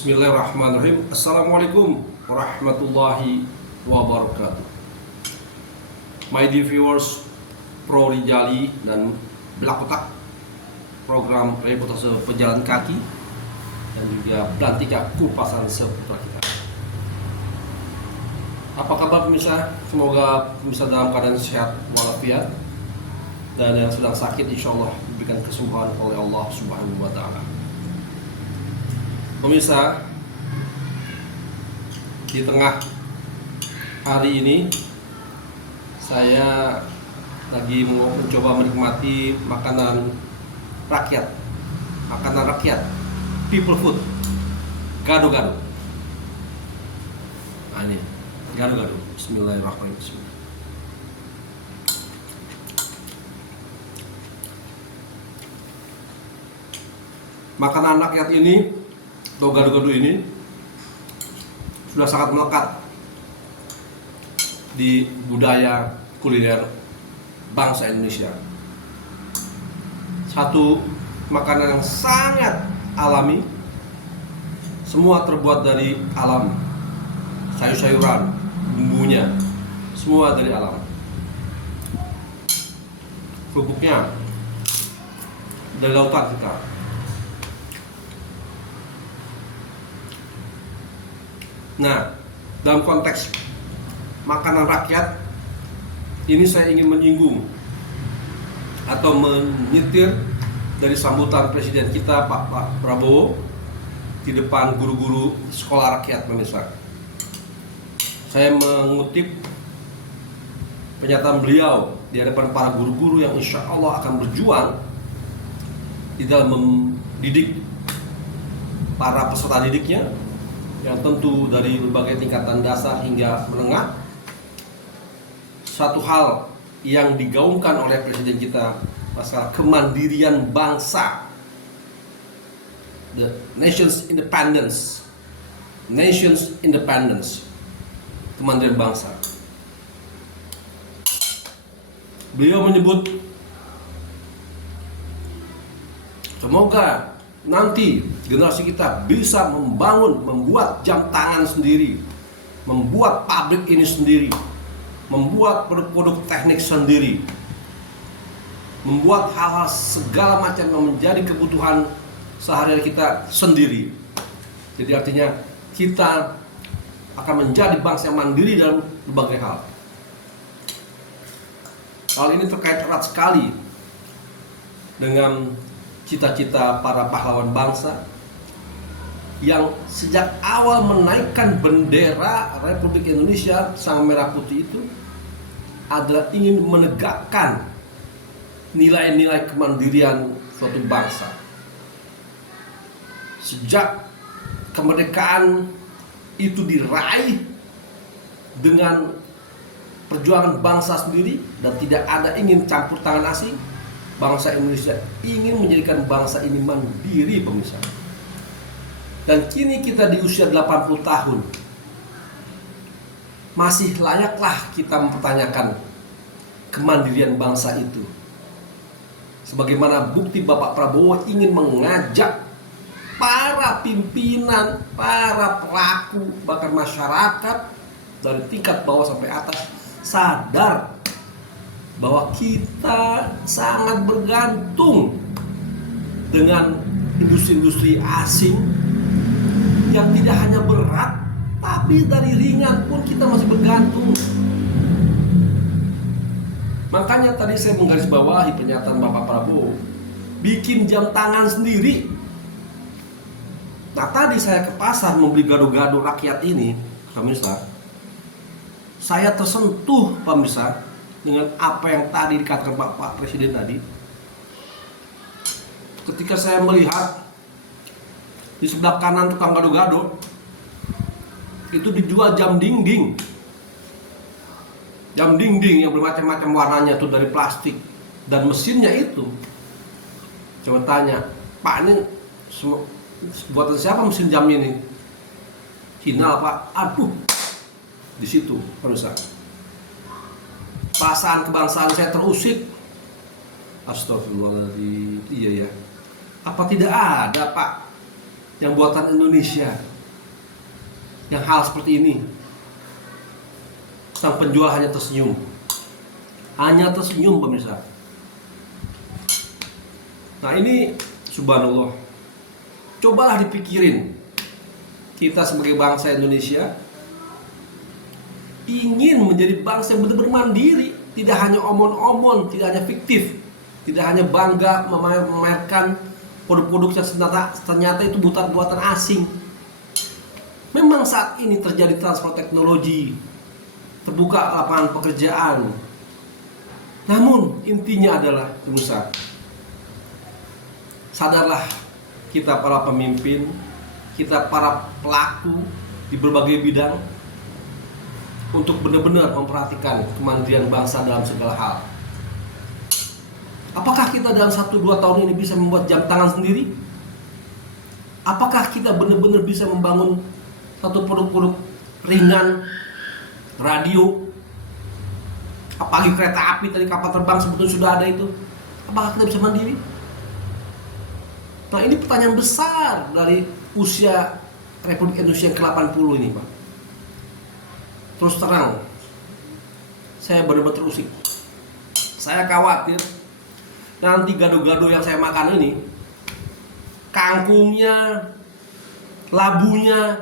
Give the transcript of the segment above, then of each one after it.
Bismillahirrahmanirrahim. Assalamualaikum warahmatullahi wabarakatuh. My dear viewers, Pro Rijali dan Belak Kotak, program reportase pejalan kaki dan juga Belantika Kupasan seputar kita. Apa kabar pemirsa? Semoga pemirsa dalam keadaan sehat walafiat, dan yang sedang sakit insya Allah diberikan kesembuhan oleh Allah Subhanahu wa Ta'ala. Pemirsa, di tengah hari ini saya lagi mencoba menikmati makanan rakyat, people food, gado-gado. Nah ini gado-gado. Bismillahirrahmanirrahim. Makanan rakyat ini atau gado-gado ini sudah sangat melekat di budaya kuliner bangsa Indonesia. Satu makanan yang sangat alami, semua terbuat dari alam, sayur-sayuran, bumbunya, semua dari alam. Kerupuknya dari lautan kita. Nah, dalam konteks makanan rakyat ini saya ingin menyinggung atau menyetir dari sambutan Presiden kita Pak Prabowo di depan guru-guru sekolah rakyat pemirsa. Saya mengutip pernyataan beliau di hadapan para guru-guru yang insya Allah akan berjuang di dalam mendidik para peserta didiknya, yang tentu dari berbagai tingkatan dasar hingga menengah. Satu hal yang digaungkan oleh Presiden kita, masalah kemandirian bangsa, the nation's independence, kemandirian bangsa. Beliau menyebut semoga nanti generasi kita bisa membuat jam tangan sendiri, membuat pabrik ini sendiri, membuat produk-produk teknik sendiri, membuat hal-hal segala macam yang menjadi kebutuhan sehari-hari kita sendiri. Jadi artinya kita akan menjadi bangsa yang mandiri dalam berbagai hal. Hal ini terkait erat sekali dengan cita-cita para pahlawan bangsa yang sejak awal menaikkan bendera Republik Indonesia sang merah putih itu adalah ingin menegakkan nilai-nilai kemandirian suatu bangsa. Sejak kemerdekaan itu diraih dengan perjuangan bangsa sendiri dan tidak ada ingin campur tangan asing, bangsa Indonesia ingin menjadikan bangsa ini mandiri pemirsa. Dan kini kita di usia 80 tahun, masih layaklah kita mempertanyakan kemandirian bangsa itu. Sebagaimana bukti Bapak Prabowo ingin mengajak para pimpinan, para pelaku, bahkan masyarakat dari tingkat bawah sampai atas sadar bahwa kita sangat bergantung dengan industri-industri asing yang tidak hanya berat, tapi dari ringan pun kita masih bergantung. Makanya tadi saya menggarisbawahi pernyataan Bapak Prabowo, bikin jam tangan sendiri. Nah tadi saya ke pasar membeli gado-gado rakyat ini, pemirsa, saya tersentuh pemirsa dengan apa yang tadi dikatakan Pak Presiden tadi. Ketika saya melihat di sebelah kanan tukang gado-gado itu dijual jam dinding yang bermacam-macam warnanya tuh dari plastik, dan mesinnya itu, coba tanya, Pak ini buatan siapa mesin jamnya ini? Cina Pak? Aduh, di situ pemirsa perasaan kebangsaan saya terusik. Astagfirullahaladzim. Iya ya. Apa tidak ada Pak yang buatan Indonesia? yang hal seperti ini. Sang penjual hanya tersenyum. Hanya tersenyum, pemirsa. Nah ini subhanallah. Cobalah dipikirin. Kita sebagai bangsa Indonesia ingin menjadi bangsa yang benar-benar mandiri. Tidak hanya omon-omon, tidak hanya fiktif, tidak hanya bangga memamerkan produk-produk yang ternyata itu buatan asing. Memang saat ini terjadi transfer teknologi, terbuka lapangan pekerjaan. Namun intinya adalah pemirsa, sadarlah kita para pemimpin, kita para pelaku di berbagai bidang untuk benar-benar memperhatikan kemandirian bangsa dalam segala hal. Apakah kita dalam 1-2 tahun ini bisa membuat jam tangan sendiri? Apakah kita benar-benar bisa membangun satu produk-produk ringan, radio, apalagi kereta api, tadi kapal terbang sebetulnya sudah ada itu. Apakah kita bisa mandiri? Nah ini pertanyaan besar dari usia Republik Indonesia yang ke-80 ini, Pak. Terus terang, saya benar-benar terusik. Saya khawatir nanti gado-gado yang saya makan ini, kangkungnya, labunya,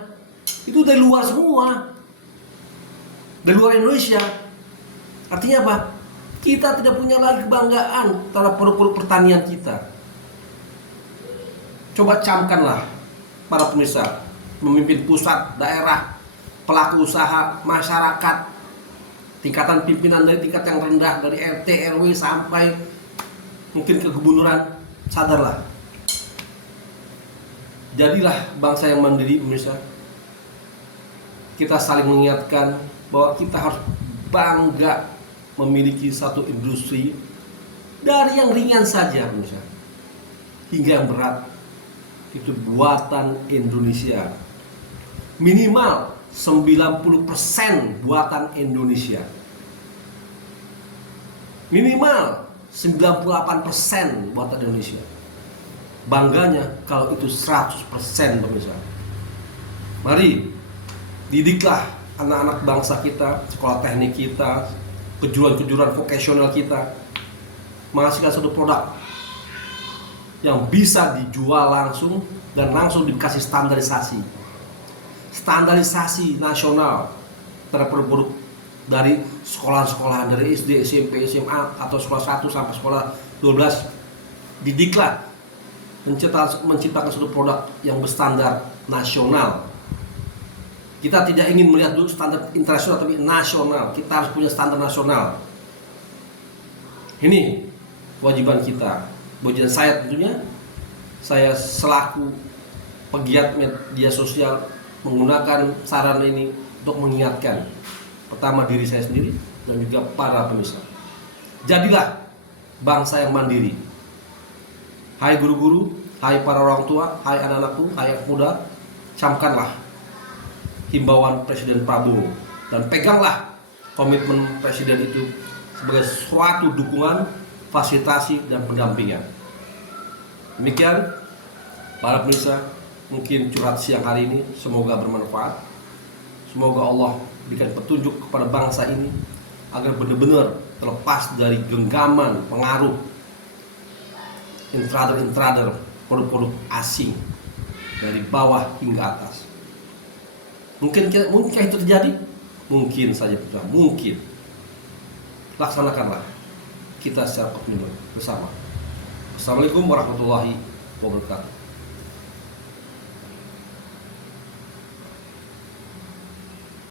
itu dari luar semua. Dari luar Indonesia. Artinya apa? Kita tidak punya lagi kebanggaan terhadap produk-produk pertanian kita. Coba camkanlah para pemirsa, memimpin pusat, daerah, pelaku usaha, masyarakat, tingkatan pimpinan dari tingkat yang rendah, dari RT, RW sampai mungkin ke gubernuran, sadarlah. Jadilah bangsa yang mandiri, pemirsa. Kita saling mengingatkan bahwa kita harus bangga memiliki satu industri dari yang ringan saja, pemirsa, hingga yang berat. Itu buatan Indonesia. Minimal 90% buatan Indonesia. Minimal 98% buatan Indonesia. Bangganya kalau itu 100%, pemirsa. Mari didiklah anak-anak bangsa kita, sekolah teknik kita, kejuruan-kejuruan vokasional kita, menghasilkan satu produk yang bisa dijual langsung dan langsung dikasih standarisasi nasional terhadap produk dari sekolah-sekolah, dari SD, SMP, SMA atau sekolah 1 sampai sekolah 12. Didiklah menciptakan satu produk yang berstandar nasional. Kita tidak ingin melihat dulu standar internasional, tapi nasional. Kita harus punya standar nasional. Ini kewajiban kita. Kewajiban saya tentunya, saya selaku pegiat media sosial menggunakan saran ini untuk mengingatkan pertama diri saya sendiri dan juga para pemirsa. Jadilah bangsa yang mandiri. Hai guru-guru, hai para orang tua, hai anak-anakku, hai anak muda, camkanlah himbauan Presiden Prabowo dan peganglah komitmen Presiden itu sebagai suatu dukungan, fasilitasi dan pendampingan. Demikian para pemirsa, mungkin curhat siang hari ini, semoga bermanfaat. Semoga Allah berikan petunjuk kepada bangsa ini agar benar-benar terlepas dari genggaman pengaruh intrader produk-produk asing dari bawah hingga atas. Mungkin itu terjadi? Mungkin saja, mungkin. Laksanakanlah kita secara komitmen bersama. Assalamualaikum warahmatullahi wabarakatuh.